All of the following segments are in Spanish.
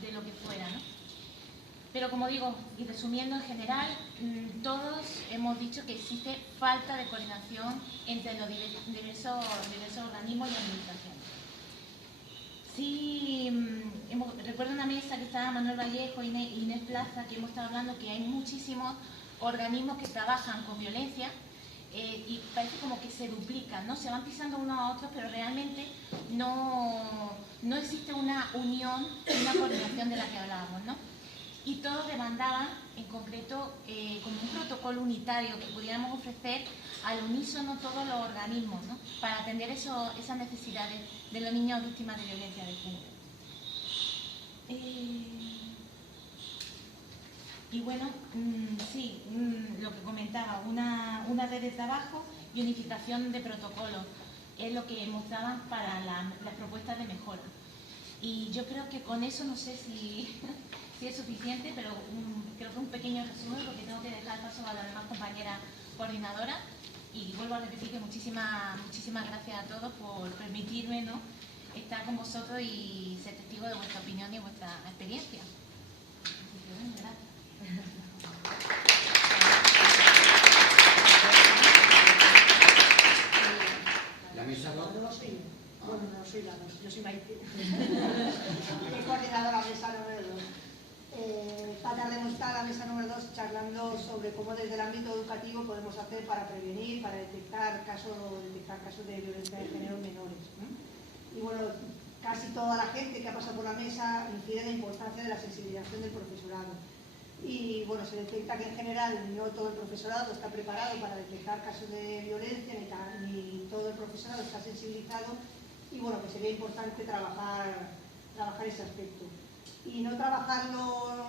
de lo que fuera, ¿no? Pero como digo, y resumiendo en general, todos hemos dicho que existe falta de coordinación entre los diversos organismos y administraciones. Sí, recuerdo una mesa que estaba Manuel Vallejo y Inés Plaza, que hemos estado hablando que hay muchísimos organismos que trabajan con violencia y parece como que se duplican, ¿no? Se van pisando unos a otros, pero realmente no existe una unión, una coordinación de la que hablábamos, ¿no? Y todos demandaban, en concreto, como un protocolo unitario que pudiéramos ofrecer al unísono todos los organismos, ¿no? Para atender esas necesidades de los niños víctimas de violencia de género. Y bueno, sí, lo que comentaba, una red de trabajo y unificación de protocolos es lo que mostraban para las propuestas de mejora. Y yo creo que con eso, no sé si es suficiente, pero creo que un pequeño resumen, porque tengo que dejar paso a las demás compañeras coordinadoras. Y vuelvo a repetir que muchísimas gracias a todos por permitirme, ¿no?, estar con vosotros y ser testigo de vuestra opinión y vuestra experiencia. Así que bueno, gracias. La mesa 2. No soy la 2, yo soy Maite. He coordinado la mesa número 2. Esta tarde hemos estado en la mesa número 2 charlando sobre cómo desde el ámbito educativo podemos hacer para prevenir, para detectar casos de violencia de género en menores, ¿no? Y bueno, casi toda la gente que ha pasado por la mesa incide en la importancia de la sensibilización del profesorado. Y bueno, se detecta que en general no todo el profesorado está preparado para detectar casos de violencia, ni todo el profesorado está sensibilizado, y bueno, que sería importante trabajar ese aspecto. Y no trabajarlo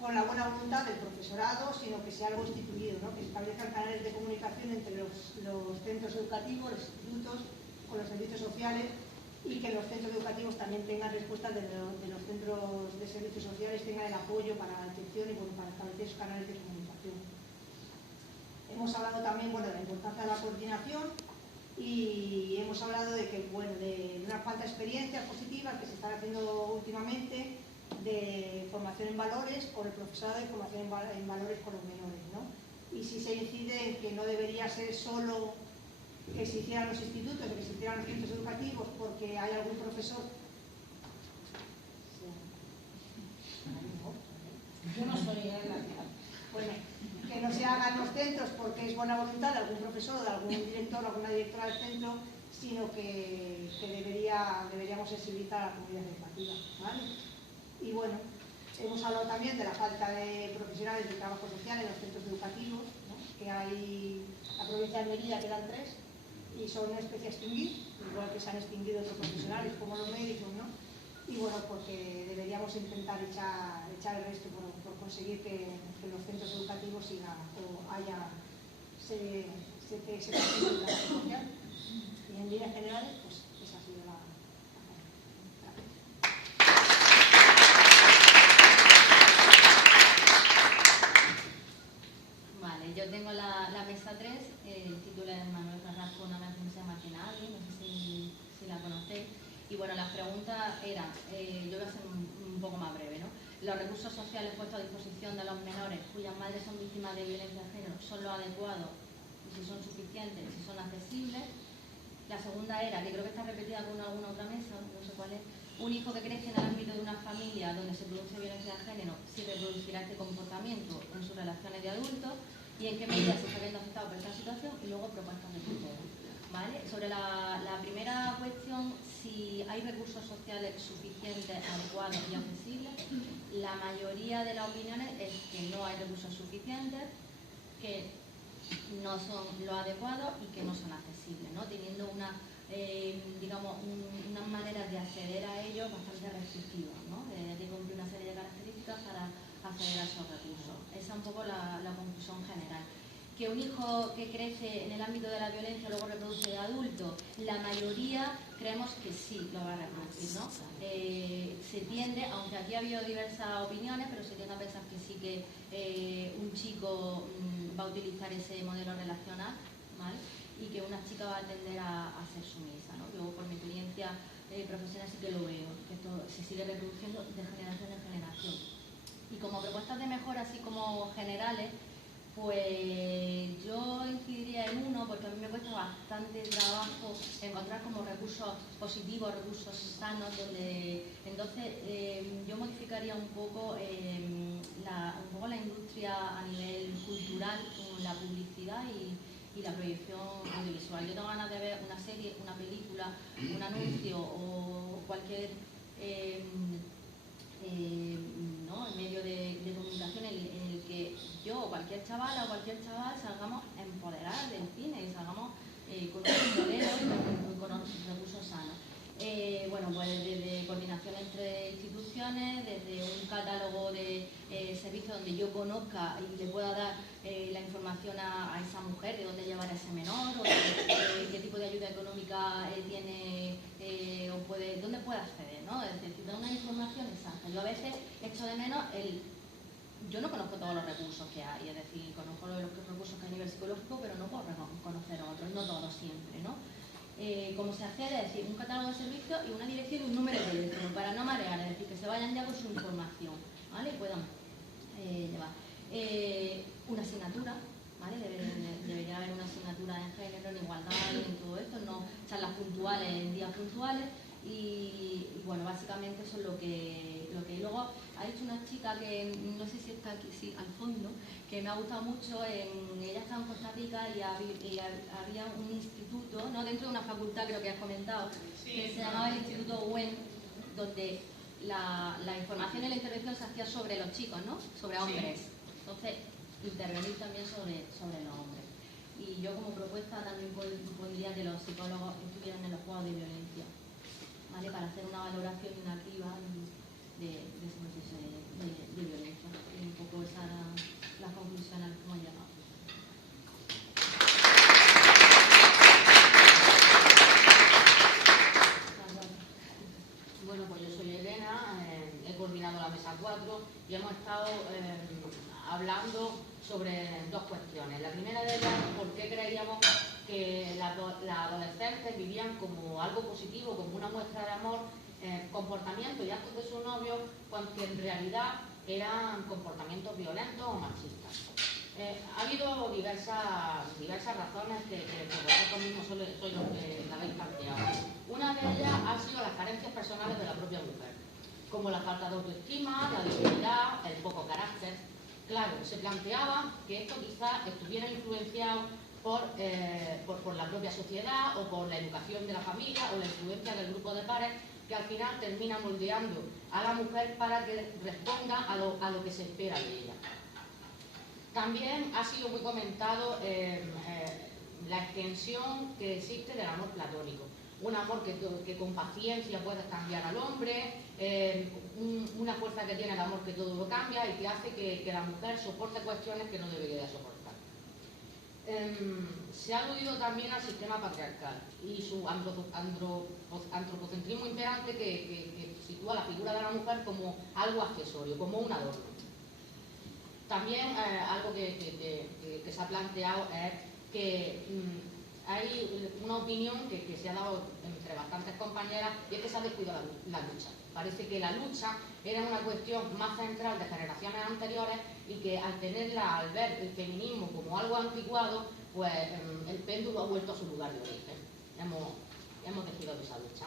con la buena voluntad del profesorado, sino que sea algo instituido, ¿no? Que se establezcan canales de comunicación entre los centros educativos, los institutos, con los servicios sociales, y que los centros educativos también tengan respuestas de los centros de servicios sociales, tengan el apoyo para la detección y para establecer esos canales de comunicación. Hemos hablado también, bueno, de la importancia de la coordinación, y hemos hablado de que, bueno, de unas cuantas experiencias positivas que se están haciendo últimamente de formación en valores por el profesorado y formación en valores por los menores, ¿no? Y si se incide en que no debería ser solo que se hicieran los institutos, que se hicieran los centros educativos, porque hay algún profesor. Yo no soy la. Bueno, que no se hagan los centros porque es buena voluntad de algún profesor o de algún director o alguna directora del centro, sino que deberíamos sensibilizar a la comunidad educativa, ¿vale? Y bueno, hemos hablado también de la falta de profesionales de trabajo social en los centros educativos, ¿no? Que hay, la provincia de Almería quedan 3 y son una especie a extinguir, igual que se han extinguido otros profesionales como los médicos, ¿no? Y bueno, porque deberíamos intentar echar el resto por conseguir que los centros educativos sigan o haya se consiga la social. Y en líneas generales, pues esa ha sido la. Vale, yo tengo la mesa 3, el título es Manuel Carrasco, una emergencia más que nadie, no sé si la conocéis. Y bueno, las preguntas eran, yo voy a ser un poco más breve, ¿no? Los recursos sociales puestos a disposición de los menores cuyas madres son víctimas de violencia de género son los adecuados, y si son suficientes, si son accesibles. La segunda era, que creo que está repetida con alguna otra mesa, no sé cuál es, un hijo que crece en el ámbito de una familia donde se produce violencia de género, si reproducirá este comportamiento en sus relaciones de adultos y en qué medida se está viendo afectado por esta situación, y luego propuestas de futuro. ¿Vale? Sobre la primera cuestión, si hay recursos sociales suficientes, adecuados y accesibles, la mayoría de las opiniones es que no hay recursos suficientes, que no son lo adecuados y que no son accesibles, ¿no? Teniendo unas maneras de acceder a ellos bastante restrictivas, ¿no? De cumplir una serie de características para acceder a esos recursos. Esa es un poco la conclusión general. Que un hijo que crece en el ámbito de la violencia luego reproduce de adulto, la mayoría creemos que sí lo va a reproducir, ¿no? Se tiende, aunque aquí ha habido diversas opiniones, pero se tiende a pensar que sí que un chico va a utilizar ese modelo relacional, ¿vale? Y que una chica va a tender a ser sumisa, ¿no? Yo por mi experiencia profesional sí que lo veo, que esto se sigue reproduciendo de generación en generación. Y como propuestas de mejora así como generales, pues yo incidiría en uno, porque a mí me cuesta bastante trabajo encontrar como recursos positivos, recursos sanos, donde entonces yo modificaría un poco la industria a nivel cultural, con la publicidad y la proyección audiovisual. Yo tengo ganas de ver una serie, una película, un anuncio o cualquier medio de comunicación en el que yo o cualquier chavala o cualquier chaval salgamos empoderadas del cine y salgamos con un modelo y con recursos sanos. Bueno, pues desde coordinación entre instituciones, desde un catálogo de servicios donde yo conozca y le pueda dar la información a esa mujer de dónde llevar a ese menor o qué tipo de ayuda económica tiene o dónde puede acceder, ¿no? Es decir, dar una información exacta. Yo a veces echo de menos yo no conozco todos los recursos que hay, es decir, conozco los recursos que hay a nivel psicológico, pero no puedo conocer otros, no todos siempre, ¿no? Como se accede, es decir, un catálogo de servicios y una dirección y un número de teléfono para no marear, es decir, que se vayan ya con su información, ¿vale? Y puedan llevar una asignatura, ¿vale? Debería haber una asignatura en género, en igualdad, en todo esto, no charlas puntuales en días puntuales y bueno, básicamente eso es lo que luego ha dicho una chica que no sé si está aquí, sí, al fondo, que me ha gustado mucho. Ella estaba en Costa Rica y había un instituto, ¿no? Dentro de una facultad, creo que has comentado, que se llamaba el Instituto WEN, donde la información y la intervención se hacía sobre los chicos, ¿no? Sobre hombres. Entonces, intervenir también sobre los hombres. Y yo como propuesta también pondría que los psicólogos estuvieran en los juegos de violencia, ¿vale? Para hacer una valoración inactiva de ese proceso de violencia. Y un poco esa era la conclusión a la que hemos llegado. Bueno, pues yo soy Elena, he coordinado la mesa 4 y hemos estado hablando sobre dos cuestiones. La primera de ellas, ¿por qué creíamos que las adolescentes vivían como algo positivo, como una muestra de amor, comportamientos y actos de sus novios, cuando en realidad eran comportamientos violentos o machistas? Ha habido diversas razones que vosotros mismos sois los que la habéis planteado. Una de ellas ha sido las carencias personales de la propia mujer, como la falta de autoestima, la debilidad, el poco carácter. Claro, se planteaba que esto quizás estuviera influenciado por la propia sociedad o por la educación de la familia o la influencia del grupo de pares, que al final termina moldeando a la mujer para que responda a lo que se espera de ella. También ha sido muy comentado la extensión que existe del amor platónico. Un amor que con paciencia puede cambiar al hombre, una fuerza que tiene el amor que todo lo cambia y que hace que la mujer soporte cuestiones que no debería de soportar. Se ha aludido también al sistema patriarcal y su antropocentrismo imperante que sitúa la figura de la mujer como algo accesorio, como un adorno. También algo que se ha planteado es que hay una opinión que se ha dado entre bastantes compañeras y es que se ha descuidado la lucha. Parece que la lucha era una cuestión más central de generaciones anteriores y que al ver el feminismo como algo anticuado, pues el péndulo ha vuelto a su lugar de origen. Hemos descuidado esa lucha.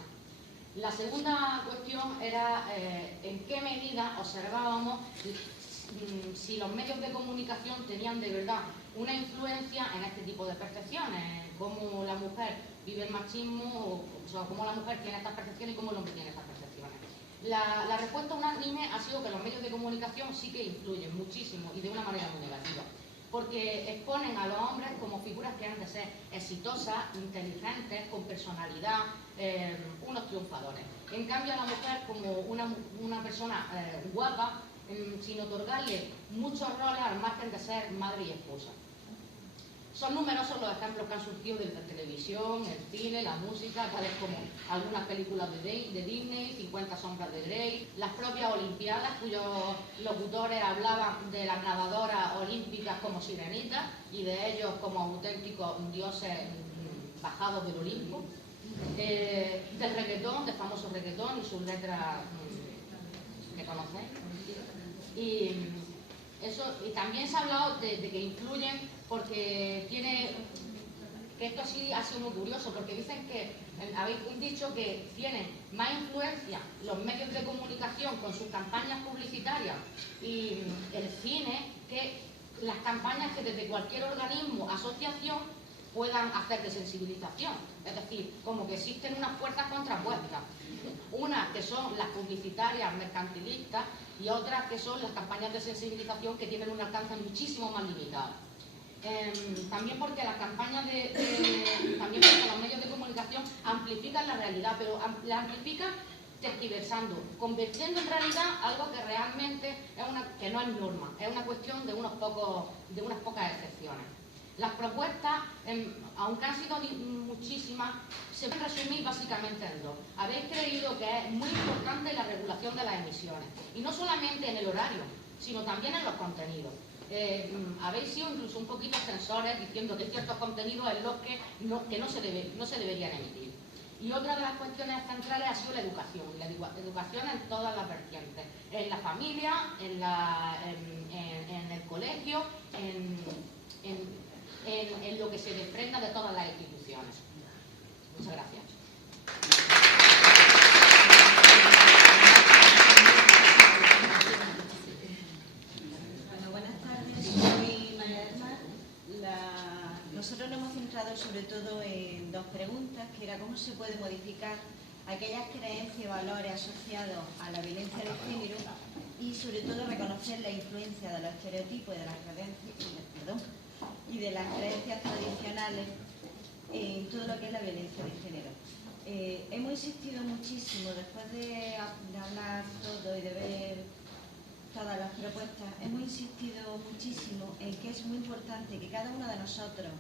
La segunda cuestión era en qué medida observábamos si los medios de comunicación tenían de verdad una influencia en este tipo de percepciones, cómo la mujer vive el machismo, o sea, cómo la mujer tiene estas percepciones y cómo el hombre tiene estas percepciones. La respuesta unánime ha sido que los medios de comunicación sí que influyen muchísimo y de una manera muy negativa, porque exponen a los hombres como figuras que han de ser exitosas, inteligentes, con personalidad, unos triunfadores. En cambio a la mujer como una persona guapa, sin otorgarle muchos roles al margen de ser madre y esposa. Son numerosos los ejemplos que han surgido de la televisión, el cine, la música, tales como algunas películas de Disney, 50 sombras de Grey, las propias Olimpiadas, cuyos locutores hablaban de las nadadoras olímpicas como sirenitas y de ellos como auténticos dioses bajados del Olimpo. del reggaetón, del famoso reggaetón y sus letras que conocéis. Y también se ha hablado de que influyen porque que esto sí ha sido muy curioso, porque dicen que, habéis dicho que tienen más influencia los medios de comunicación con sus campañas publicitarias y el cine que las campañas que desde cualquier organismo, asociación, puedan hacer de sensibilización. Es decir, como que existen unas fuerzas contrapuestas. Unas que son las publicitarias mercantilistas y otras que son las campañas de sensibilización que tienen un alcance muchísimo más limitado. También porque las campañas también porque los medios de comunicación amplifican la realidad, pero la amplifican tergiversando, convirtiendo en realidad algo que realmente que no es norma, es una cuestión de unas pocas excepciones. Las propuestas, aunque han sido muchísimas, se pueden resumir básicamente en dos. Habéis creído que es muy importante la regulación de las emisiones, y no solamente en el horario, sino también en los contenidos. Habéis sido incluso un poquito censores diciendo que ciertos contenidos en los que no se deberían emitir. Y otra de las cuestiones centrales ha sido la educación en todas las vertientes, en la familia, en el colegio, en lo que se desprenda de todas las instituciones. Muchas gracias. Bueno, buenas tardes, soy María del Mar. Nosotros nos hemos centrado sobre todo en dos preguntas, que era cómo se puede modificar aquellas creencias y valores asociados a la violencia de género y sobre todo reconocer la influencia de los estereotipos y de las creencias tradicionales en todo lo que es la violencia de género. Hemos insistido muchísimo, después de hablar todo y de ver todas las propuestas, hemos insistido muchísimo en que es muy importante que cada uno de nosotros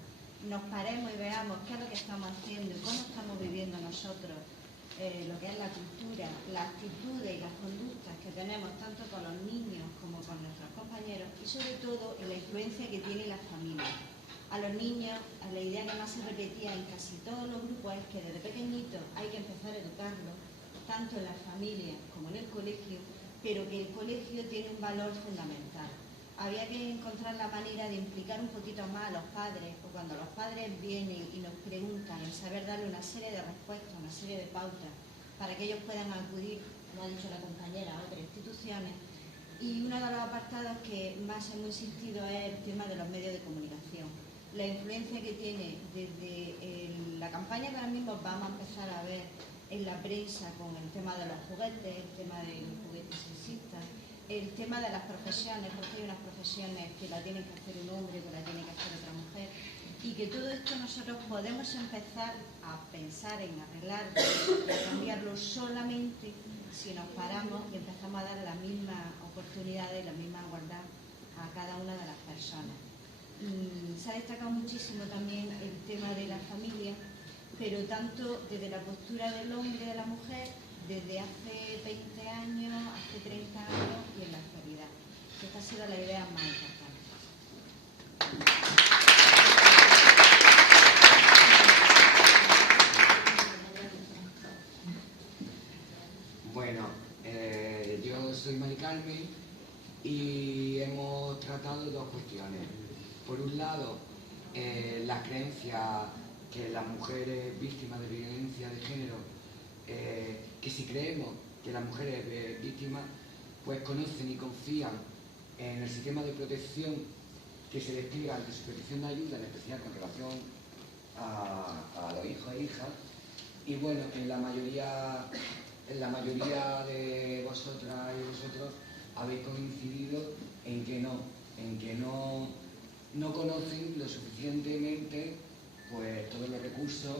nos paremos y veamos qué es lo que estamos haciendo y cómo estamos viviendo nosotros lo que es la cultura, las actitudes y las conductas que tenemos tanto con los niños como con nuestros compañeros y sobre todo en la influencia que tiene la familia. A los niños, a la idea que más se repetía en casi todos los grupos es que desde pequeñitos hay que empezar a educarlos, tanto en la familia como en el colegio, pero que el colegio tiene un valor fundamental. Había que encontrar la manera de implicar un poquito más a los padres, o cuando los padres vienen y nos preguntan, el saber darle una serie de respuestas, una serie de pautas, para que ellos puedan acudir, como ha dicho la compañera, a otras instituciones. Y uno de los apartados que más hemos insistido es el tema de los medios de comunicación. La influencia que tiene desde la campaña que ahora mismo vamos a empezar a ver en la prensa con el tema de los juguetes, el tema de los juguetes sexistas, el tema de las profesiones, porque hay unas profesiones que la tienen que hacer un hombre, que la tiene que hacer otra mujer, y que todo esto nosotros podemos empezar a pensar en arreglar, a cambiarlo solamente si nos paramos y empezamos a dar las mismas oportunidades, la misma igualdad a cada una de las personas. Se ha destacado muchísimo también el tema de la familia, pero tanto desde la postura del hombre y de la mujer, desde hace 20 años, hace 30 años y en la actualidad. Esta ha sido la idea más importante. Bueno, yo soy Mari Carmen y hemos tratado dos cuestiones. Por un lado, la creencia que las mujeres víctimas de violencia de género, que si creemos que las mujeres víctimas pues conocen y confían en el sistema de protección que se despliega ante su petición de ayuda, en especial con relación a los hijos e hijas, y bueno, en la mayoría de vosotras y vosotros habéis coincidido en que no conocen lo suficientemente pues todos los recursos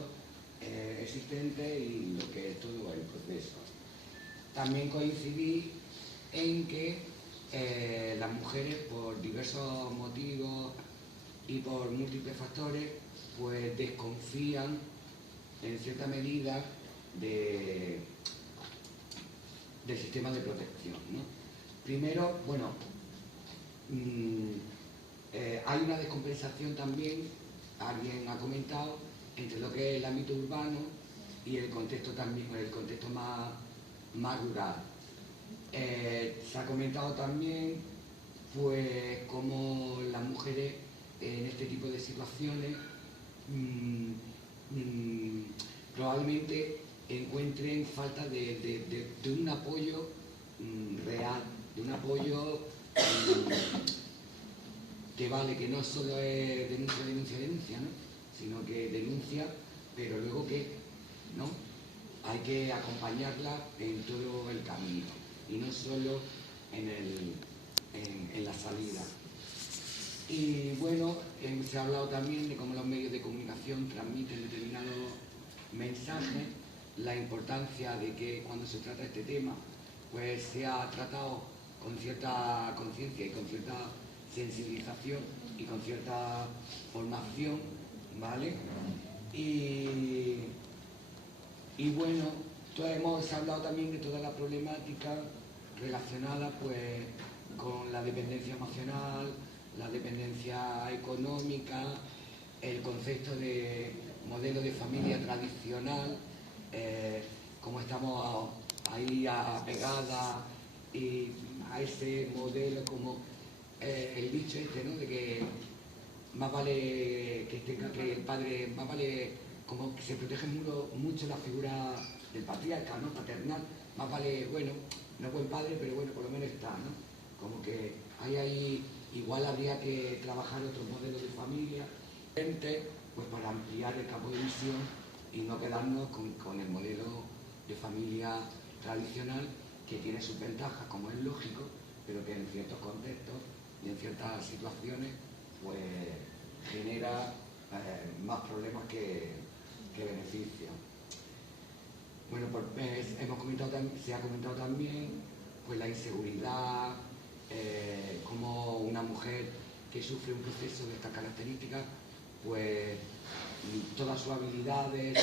existentes y lo que es todo el proceso. También coincidí en que las mujeres, por diversos motivos y por múltiples factores, pues desconfían en cierta medida del sistema de protección, ¿no? Primero, bueno, hay una descompensación también, alguien ha comentado, entre lo que es el ámbito urbano y el contexto también, el contexto más rural. Se ha comentado también pues cómo las mujeres en este tipo de situaciones probablemente encuentren falta de un apoyo real, de un apoyo que vale, que no solo es denuncia, ¿no? Sino que denuncia, pero luego que, ¿no? Hay que acompañarla en todo el camino y no solo en la salida. Y bueno, se ha hablado también de cómo los medios de comunicación transmiten determinados mensajes, la importancia de que cuando se trata este tema pues sea tratado con cierta conciencia y con cierta sensibilización y con cierta formación, ¿vale? Y bueno, hemos hablado también de toda la problemática relacionada pues con la dependencia emocional, la dependencia económica, el concepto de modelo de familia tradicional, cómo estamos ahí apegada y a ese modelo, como el dicho este, ¿no? De que más vale que el padre, más vale, como que se protege mucho la figura del patriarca, ¿no? Paternal, más vale, bueno, no buen padre, pero bueno, por lo menos está, ¿no? Como que hay ahí, igual habría que trabajar otros modelos de familia, pues para ampliar el campo de visión y no quedarnos con el modelo de familia tradicional, que tiene sus ventajas, como es lógico, pero que en ciertos contextos y en ciertas situaciones pues genera más problemas que beneficios. Bueno, pues se ha comentado también pues la inseguridad, como una mujer que sufre un proceso de estas características, pues todas sus habilidades,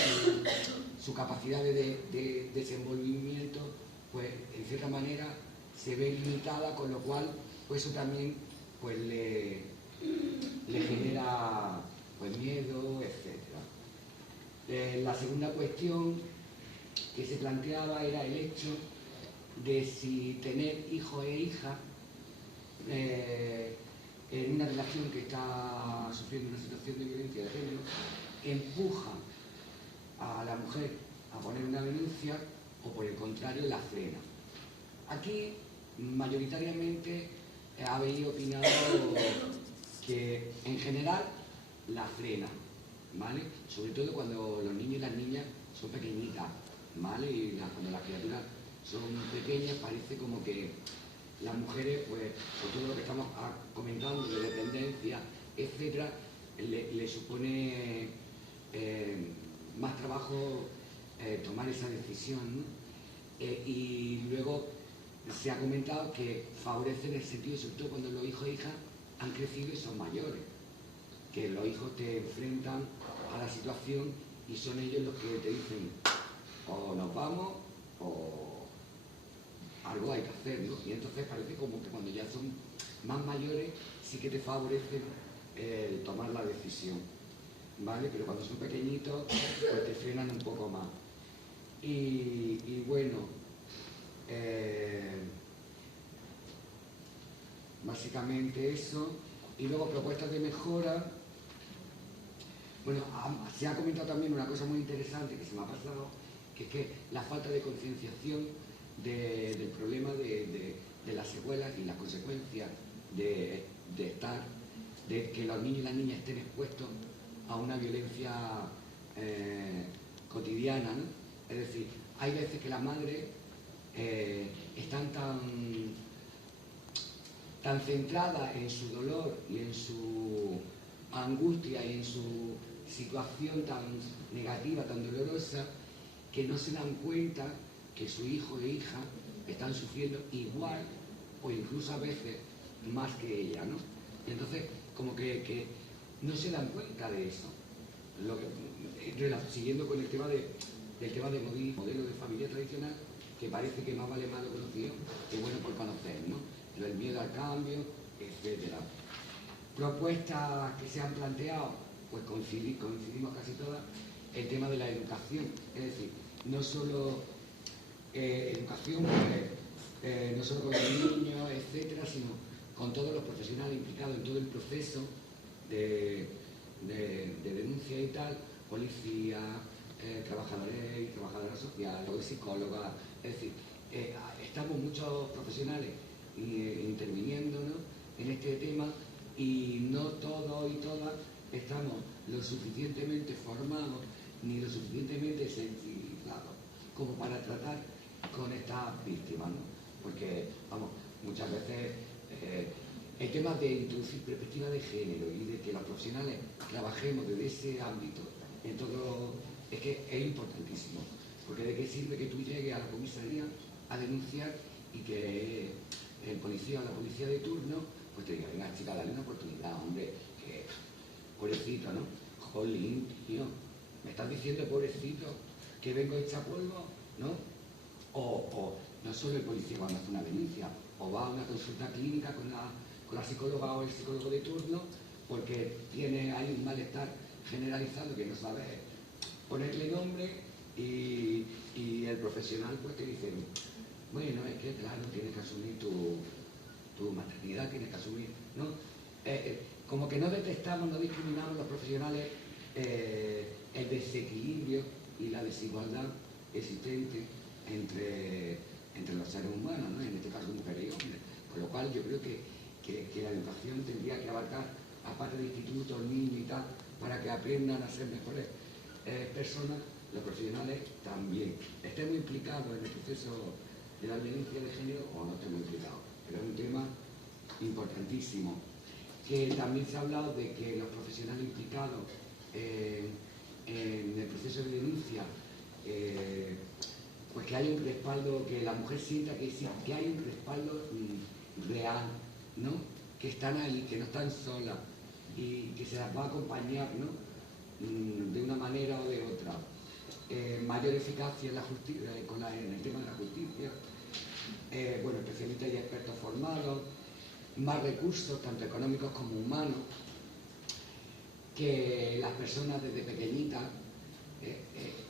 su capacidad de desenvolvimiento, pues en cierta manera se ve limitada, con lo cual pues eso también pues le genera pues miedo, etc. La segunda cuestión que se planteaba era el hecho de si tener hijo e hija en una relación que está sufriendo una situación de violencia de género empuja a la mujer a poner una denuncia o por el contrario la frena. Aquí mayoritariamente habéis opinado que en general la frena, ¿vale? Sobre todo cuando los niños y las niñas son pequeñitas, ¿vale? Y cuando las criaturas son pequeñas parece como que las mujeres, pues, por todo lo que estamos comentando de dependencia, etcétera, le supone más trabajo tomar esa decisión, ¿no? Y luego se ha comentado que favorece en el sentido, sobre todo cuando los hijos e hijas han crecido y son mayores, que los hijos te enfrentan a la situación y son ellos los que te dicen o nos vamos o algo hay que hacer, ¿no? Y entonces parece como que cuando ya son más mayores sí que te favorece tomar la decisión, ¿vale? Pero cuando son pequeñitos pues te frenan un poco más. Y bueno, básicamente eso. Y luego propuestas de mejora. Bueno, se ha comentado también una cosa muy interesante que se me ha pasado, que es que la falta de concienciación del problema de las secuelas y las consecuencias de que los niños y las niñas estén expuestos a una violencia cotidiana, ¿no? Es decir, hay veces que las madres están tan centradas en su dolor y en su angustia y en su situación tan negativa, tan dolorosa, que no se dan cuenta que su hijo e hija están sufriendo igual o incluso a veces más que ella, ¿no? Y entonces, como que no se dan cuenta de eso. Siguiendo con el tema del modelo de familia tradicional, que parece que más vale malo conocido que bueno por conocer, ¿no? El miedo al cambio, etcétera. Propuestas que se han planteado, pues coincidimos casi todas, el tema de la educación, es decir, no solo educación, no solo con los niños, etcétera, sino con todos los profesionales implicados en todo el proceso de denuncia y tal, policía, trabajadores y trabajadoras sociales, o psicólogas, es decir, estamos muchos profesionales interviniendo, ¿no?, en este tema, y no todos y todas estamos lo suficientemente formados ni lo suficientemente sensibilizados como para tratar con estas víctimas, ¿no? Porque, vamos, muchas veces el tema de introducir perspectiva de género y de que los profesionales trabajemos desde ese ámbito en todo, es que es importantísimo, porque de qué sirve que tú llegues a la comisaría a denunciar y que el policía o la policía de turno pues te diga, venga chica, dale una oportunidad, hombre, que pobrecito, ¿no? Jolín, tío, me estás diciendo, pobrecito, que vengo hecha polvo, ¿no? O no solo el policía cuando hace una denuncia, o va a una consulta clínica con la psicóloga o el psicólogo de turno porque hay un malestar generalizado que no sabe ponerle nombre, y el profesional pues te dice, bueno, es que claro, tienes que asumir tu maternidad, tienes que asumir, ¿no? Como que no detectamos, no discriminamos los profesionales el desequilibrio y la desigualdad existente entre los seres humanos, ¿no?, en este caso mujeres y hombres. Por lo cual yo creo que la educación tendría que abarcar, aparte de institutos, niños y tal, para que aprendan a ser mejores personas, los profesionales también. Estemos implicados en el proceso de la violencia de género o no estemos implicados. Pero es un tema importantísimo. Que también se ha hablado de que los profesionales implicados en el proceso de denuncia, pues que hay un respaldo, que la mujer sienta que hay un respaldo real, ¿no?, que están ahí, que no están solas y que se las va a acompañar, ¿no?, de una manera o de otra. Mayor eficacia en la justicia, en el tema de la justicia, bueno, especialistas y expertos formados, más recursos, tanto económicos como humanos, que las personas desde pequeñitas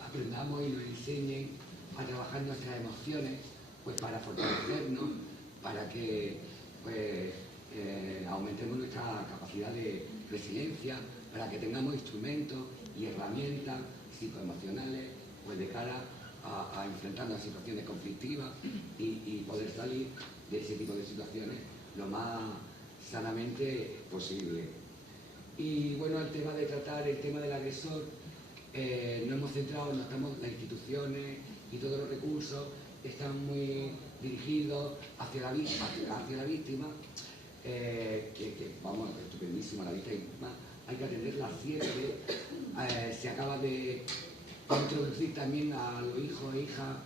aprendamos y nos enseñen a trabajar nuestras emociones, pues para fortalecernos, para que pues, aumentemos nuestra capacidad de resiliencia, para que tengamos instrumentos y herramientas psicoemocionales pues de cara a enfrentarnos a situaciones conflictivas y poder salir de ese tipo de situaciones lo más sanamente posible. Y bueno, el tema de tratar el tema del agresor, no hemos centrado, no estamos, las instituciones y todos los recursos están muy dirigidos hacia la víctima, que vamos, estupendísima la víctima, hay que atenderla siempre. Se acaba de introducir también a los hijos e hijas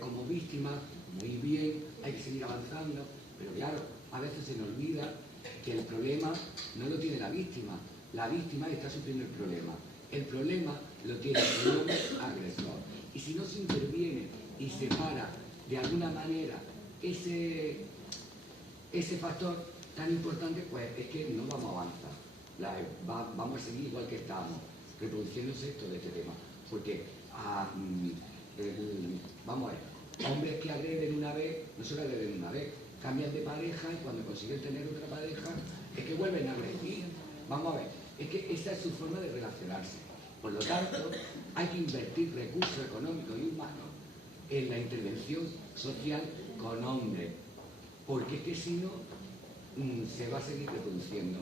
como víctimas, muy bien, hay que seguir avanzando, pero claro, a veces se nos olvida que el problema no lo tiene la víctima está sufriendo el problema lo tiene el hombre agresor. Y si no se interviene y se para de alguna manera ese factor tan importante, pues es que no vamos a avanzar, vamos a seguir igual que estamos, reproduciéndose todo este tema. Porque, vamos a ver, hombres que agreden una vez, no solo agreden una vez, cambian de pareja y cuando consiguen tener otra pareja es que vuelven a agredir. Vamos a ver, es que esa es su forma de relacionarse. Por lo tanto, hay que invertir recursos económicos y humanos en la intervención social con hombres, porque es que si no, se va a seguir reproduciendo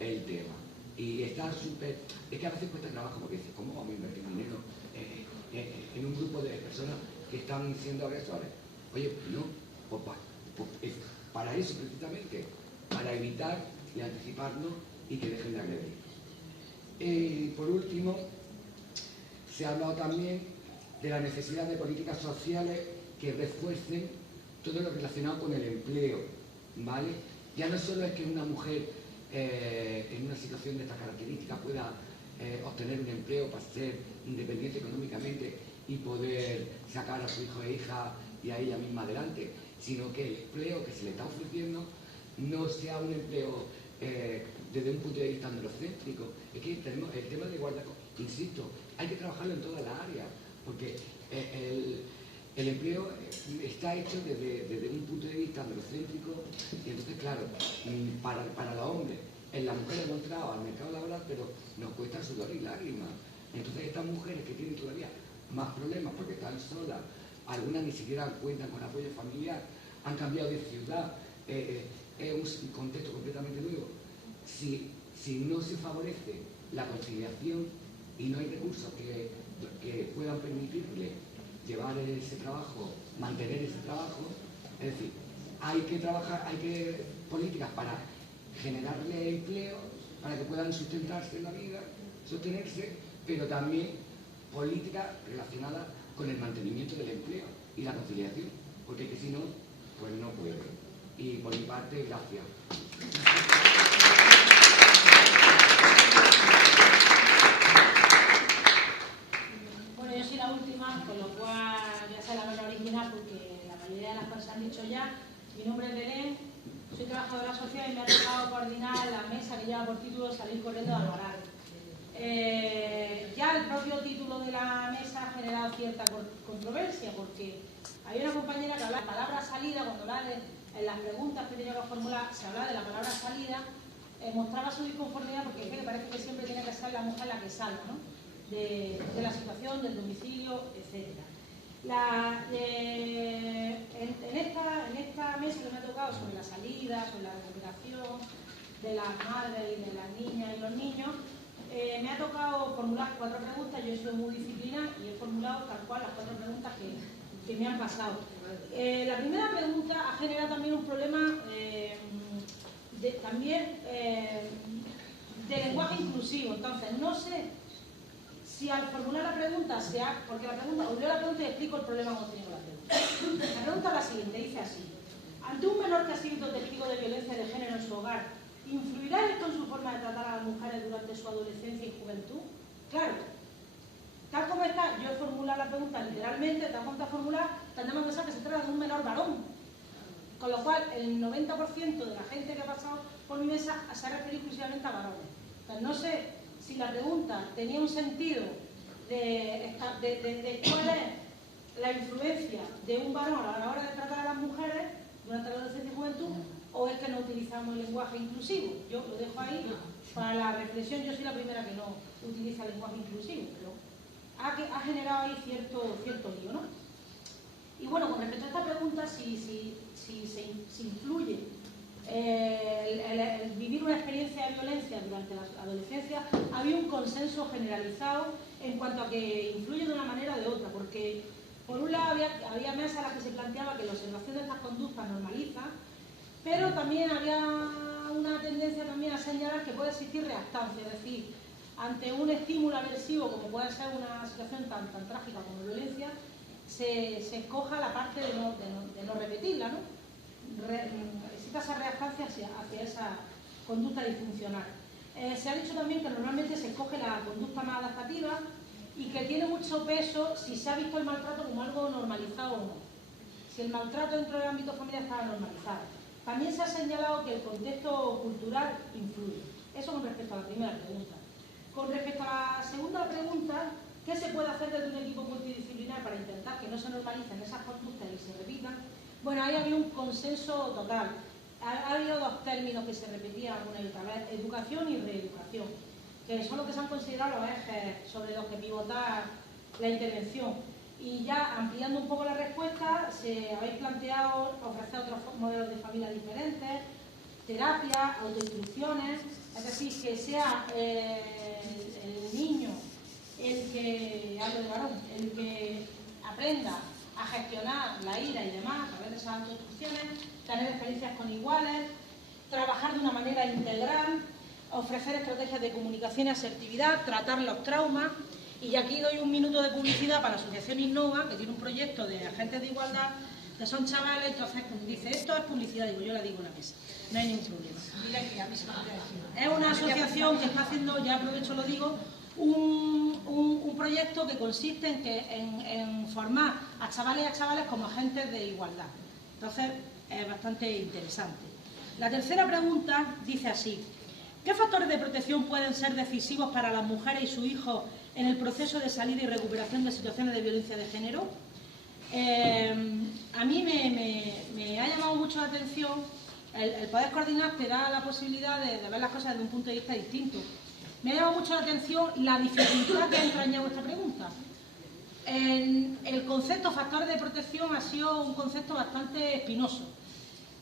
el tema. Y está súper... Es que a veces cuesta trabajo porque dices, ¿cómo vamos a invertir dinero en un grupo de personas que están siendo agresores? Oye, pues no, es para eso precisamente, para evitar y anticiparnos y que dejen de agredir. Por último, se ha hablado también de la necesidad de políticas sociales que refuercen todo lo relacionado con el empleo, ¿vale? Ya no solo es que una mujer en una situación de estas características pueda obtener un empleo para ser independiente económicamente y poder sacar a su hijo e hija y a ella misma adelante, sino que el empleo que se le está ofreciendo no sea un empleo desde un punto de vista androcéntrico. Es que tenemos el tema de igualdad, insisto, hay que trabajarlo en todas las áreas, porque el empleo está hecho desde un punto de vista androcéntrico, y entonces, claro, para los hombres, en la mujer hemos entrado al mercado laboral, pero nos cuesta sudor y lágrimas. Entonces, estas mujeres que tienen todavía más problemas porque están solas, algunas ni siquiera cuentan con apoyo familiar, han cambiado de ciudad, es un contexto completamente nuevo. Si no se favorece la conciliación y no hay recursos que puedan permitirle llevar ese trabajo, mantener ese trabajo, es decir, hay que trabajar, hay que políticas para generarle empleo, para que puedan sustentarse en la vida, sostenerse, pero también políticas relacionadas con el mantenimiento del empleo y la conciliación, porque que si no, pues no puede. Y por mi parte, gracias. Bueno, yo soy la última, con lo cual ya sé la menos original porque la mayoría de las cosas se han dicho ya. Mi nombre es Belén, soy trabajadora social y me ha tocado coordinar la mesa que lleva por título Salir corriendo de Alvarado. Ya el propio título de la mesa ha generado cierta controversia porque hay una compañera que habla de la palabra salida, cuando en las preguntas que tenía que formular se hablaba de la palabra salida, mostraba su disconformidad porque es que parece que siempre tiene que ser la mujer la que salga, ¿no? de la situación, del domicilio, etc. En esta mesa que me ha tocado sobre la salida, sobre la recuperación de las madres y de las niñas y los niños, me ha tocado formular 4 preguntas. Yo he sido muy disciplinada y he formulado tal cual las 4 preguntas que me han pasado. La primera pregunta ha generado también un problema de lenguaje inclusivo. Entonces, no sé si al formular la pregunta, porque la pregunta, os leo la pregunta y explico el problema que tiene con la pregunta. La pregunta es la siguiente, dice así: ante un menor que ha sido testigo de violencia de género en su hogar, ¿influirá esto en su forma de tratar a las mujeres durante su adolescencia y juventud? Claro, tal como está, yo he formulado la pregunta literalmente, tal como está formulada, tendremos que pensar que se trata de un menor varón. Con lo cual, el 90% de la gente que ha pasado por mi mesa se ha referido exclusivamente a varones. Entonces, no sé si la pregunta tenía un sentido de cuál es la influencia de un varón a la hora de tratar a las mujeres durante la adolescencia y juventud, o es que no utilizamos el lenguaje inclusivo. Yo lo dejo ahí para la reflexión. Yo soy la primera que no utiliza el lenguaje inclusivo, pero ha generado ahí cierto lío, ¿no? Y bueno, con respecto a esta pregunta, si se influye el vivir una experiencia de violencia durante la adolescencia, había un consenso generalizado en cuanto a que influye de una manera o de otra, porque por un lado había mesas en las que se planteaba que la observación de estas conductas normaliza, pero también había una tendencia también a señalar que puede existir reactancia, es decir, ante un estímulo aversivo como puede ser una situación tan trágica como violencia, se escoja la parte de no repetirla, ¿no? Existe esa reactancia hacia esa conducta disfuncional. Se ha dicho también que normalmente se escoge la conducta más adaptativa y que tiene mucho peso si se ha visto el maltrato como algo normalizado o no. Si el maltrato dentro del ámbito familiar estaba normalizado. También se ha señalado que el contexto cultural influye. Eso con respecto a la primera pregunta. Con respecto a la segunda pregunta, ¿qué se puede hacer desde un equipo multidisciplinar para intentar que no se normalicen esas conductas y se repitan? Bueno, ahí había un consenso total. Ha habido 2 términos que se repetían alguna y otra vez: educación y reeducación, que son los que se han considerado los ejes sobre los que pivotar la intervención. Y ya ampliando un poco la respuesta, se habéis planteado ofrecer otros modelos de familia diferentes, terapia, autoinstrucciones, es decir, que sea el niño el que, hablo de varón, el que aprenda a gestionar la ira y demás a través de esas autoinstrucciones, tener experiencias con iguales, trabajar de una manera integral, ofrecer estrategias de comunicación y asertividad, tratar los traumas. Y aquí doy un minuto de publicidad para la Asociación Innova, que tiene un proyecto de agentes de igualdad, que son chavales. Entonces dice, esto es publicidad, digo, yo la digo en la mesa, no hay ningún problema. Es una asociación que está haciendo, ya aprovecho lo digo, un proyecto que consiste en formar a chavales como agentes de igualdad. Entonces es bastante interesante. La tercera pregunta dice así: ¿qué factores de protección pueden ser decisivos para las mujeres y sus hijos en el proceso de salida y recuperación de situaciones de violencia de género. A mí me ha llamado mucho la atención, el poder coordinar te da la posibilidad de ver las cosas desde un punto de vista distinto. Me ha llamado mucho la atención la dificultad que ha entrañado esta pregunta. El concepto factores de protección ha sido un concepto bastante espinoso.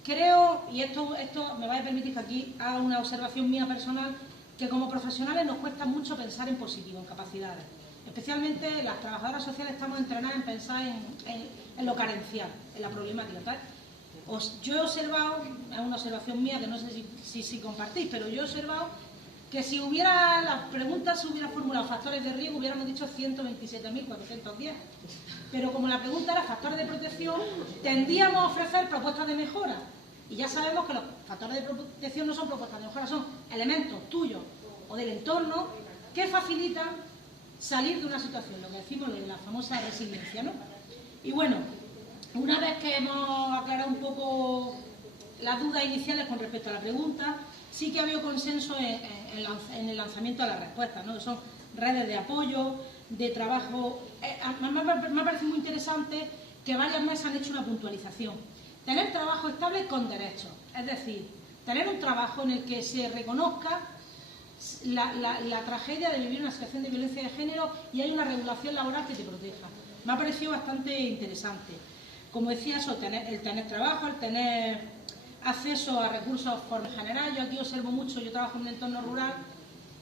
Creo, y esto me va a permitir que aquí haga una observación mía personal, que como profesionales nos cuesta mucho pensar en positivo, en capacidades. Especialmente las trabajadoras sociales estamos entrenadas en pensar en lo carencial, en la problemática, tal. Yo he observado, es una observación mía que no sé si compartís, pero yo he observado que si las preguntas se hubieran formulado factores de riesgo, hubiéramos dicho 127.410. Pero como la pregunta era factores de protección, tendíamos a ofrecer propuestas de mejora. Y ya sabemos que los factores de protección no son propuestas de mejora, son elementos tuyos o del entorno que facilitan salir de una situación, lo que decimos de la famosa resiliencia, ¿no? Y bueno, una vez que hemos aclarado un poco las dudas iniciales con respecto a la pregunta, sí que ha habido consenso en el lanzamiento de las respuestas, ¿no? Que son redes de apoyo, de trabajo. Me ha parecido muy interesante que varias mesas han hecho una puntualización. Tener trabajo estable con derechos, es decir, tener un trabajo en el que se reconozca la tragedia de vivir una situación de violencia de género y hay una regulación laboral que te proteja. Me ha parecido bastante interesante. Como decía, eso, el tener trabajo, el tener acceso a recursos por general. Yo aquí observo mucho, yo trabajo en un entorno rural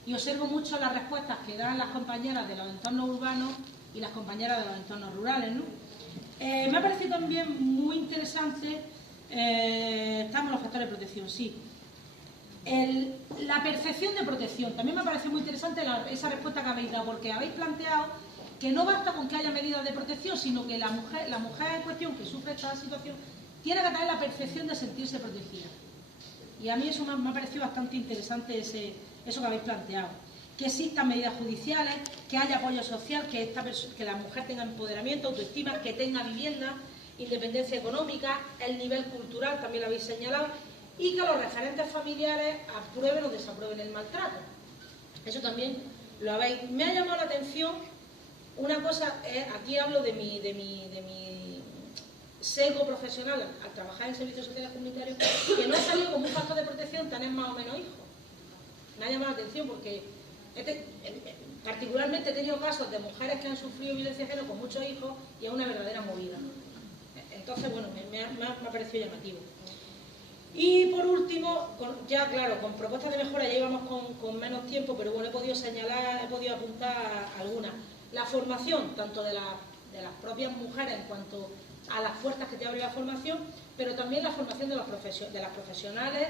y observo mucho las respuestas que dan las compañeras de los entornos urbanos y las compañeras de los entornos rurales, ¿no? Me ha parecido también muy interesante, estamos los factores de protección, sí. La percepción de protección, también me ha parecido muy interesante esa respuesta que habéis dado, porque habéis planteado que no basta con que haya medidas de protección, sino que la mujer en cuestión que sufre esta situación tiene que tener la percepción de sentirse protegida. Y a mí eso me ha parecido bastante interesante, eso que habéis planteado. Que existan medidas judiciales, que haya apoyo social, que la mujer tenga empoderamiento, autoestima, que tenga vivienda, independencia económica, el nivel cultural, también lo habéis señalado, y que los referentes familiares aprueben o desaprueben el maltrato. Eso también lo habéis. Me ha llamado la atención una cosa, aquí hablo de mi sesgo profesional al trabajar en servicios sociales comunitarios, que no ha salido como un factor de protección tener más o menos hijos. Me ha llamado la atención porque particularmente he tenido casos de mujeres que han sufrido violencia de género con muchos hijos y es una verdadera movida. Entonces, bueno, me ha parecido llamativo. Y por último, ya claro, con propuestas de mejora ya íbamos con menos tiempo, pero bueno, he podido apuntar algunas. La formación, tanto de las propias mujeres en cuanto a las puertas que te abre la formación, pero también la formación de las profesionales,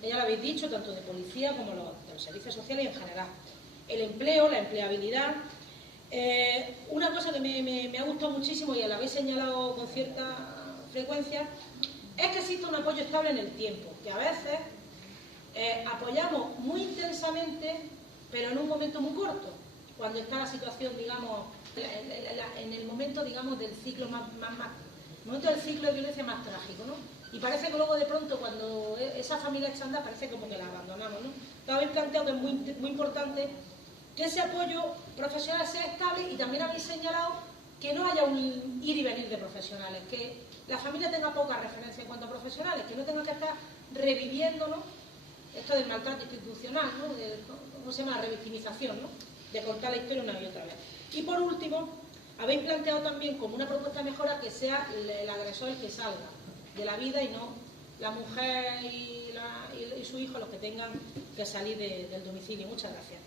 ya lo habéis dicho, tanto de policía como de los servicios sociales y en general. El empleo, la empleabilidad. Una cosa que me ha gustado muchísimo y la habéis señalado con cierta frecuencia, es que existe un apoyo estable en el tiempo, que a veces apoyamos muy intensamente, pero en un momento muy corto, cuando está la situación, digamos, en el momento, digamos, del ciclo el momento del ciclo de violencia más trágico, ¿no? Y parece que luego de pronto, cuando esa familia echa a andar, parece como que la abandonamos, ¿no? Entonces habéis planteado que es muy importante que ese apoyo profesional sea estable y también habéis señalado que no haya un ir y venir de profesionales, que la familia tenga poca referencia en cuanto a profesionales, que no tenga que estar reviviendo, ¿no? Esto del maltrato institucional, ¿no? ¿Cómo se llama? La revictimización, ¿no? De contar la historia una y otra vez. Y por último, habéis planteado también como una propuesta de mejora que sea el agresor el que salga de la vida y no la mujer y su hijo los que tengan que salir del domicilio. Muchas gracias.